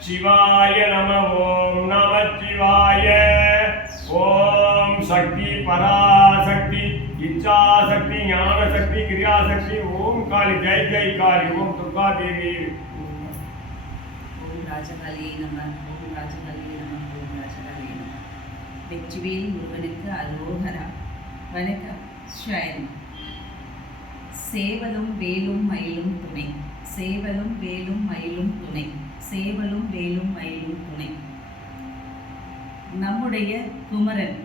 शिवाय नमः। ओम नमः शिवाय। ओम शक्ति पराशक्ति इच्छाशक्ति ज्ञानशक्ति क्रियाशक्ति। ओम काली जय जय काली। ओम दुर्गा देवी। ओम राजकालिये नमः। ओम राजकालिये नमः। ओम राजकालिये नमः। வெற்றிவேல் முருகனுக்கு அரோகரா. வணக்கம். ஸ்ரீராம். சேவலும் வேலும் மயிலும் துணை. சேவலும் வேலும் மயிலும் துணை. சேவலும் வேலும் மயிலும் துணை. நம்முடைய குமரன்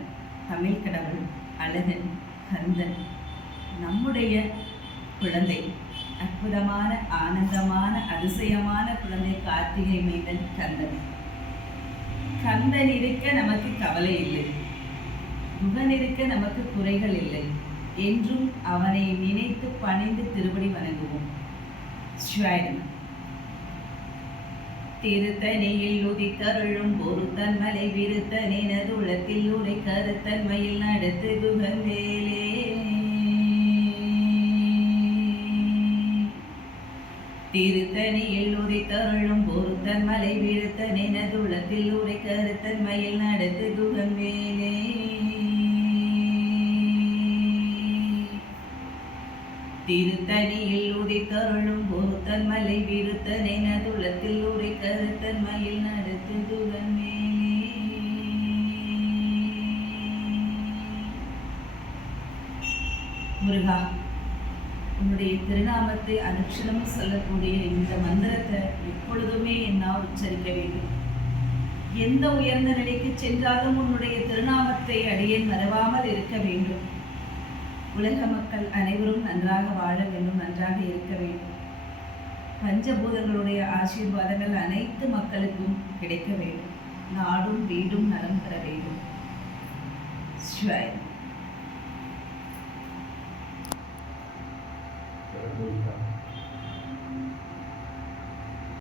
தமிழ் கடவுள் அழகன் கந்தன் நம்முடைய குழந்தை. அற்புதமான ஆனந்தமான அதிசயமான குழந்தை கார்த்திகை மைந்தன் கந்தன். கந்தன் இருக்க நமக்கு கவலை இல்லை, முகன் இருக்க நமக்கு குறைகள் இல்லை. என்றும் அவனை நினைத்து பணிந்து திருப்படி வணங்குவோம். ஸ்ரீராம். திருத்தணியில் உதித்தருளும் பொருத்தன் மலை விருத்தன் எனது உளத்தில் உரை கருத்தன்மையில் நடத்து குகன் வேலே. திருத்தணியில் உதித்தருளும் பொருத்தன் மலை விருத்தன் எனது உளத்தில் உரை கருத்தன்மையில் நடத்து குகன் வேலே. திருத்தணியில் உதித்தருளும் பொருத்தன் மலை விருத்தன் எனது உளத்தில் உரை கருத்தன்மையில் நடத்து குகன் வேலே. முருகா, உன்னுடைய திருநாமத்தை அனுட்சணமும் சொல்லக்கூடிய இந்த மந்திரத்தை எப்பொழுதுமே என்னால் உச்சரிக்க வேண்டும். எந்த உயர்ந்த நிலைக்கு சென்றாலும் உன்னுடைய திருநாமத்தை அடியேன் மறவாமல் இருக்க வேண்டும். உலக மக்கள் அனைவரும் நன்றாக வாழ வேண்டும், நன்றாக இருக்க வேண்டும். பஞ்சபூதங்களுடைய ஆசீர்வாதங்கள் அனைத்து மக்களுக்கும் கிடைக்க வேண்டும். நாடும் வீடும் நலம் பெற வேண்டும். ஸ்ரீராம்.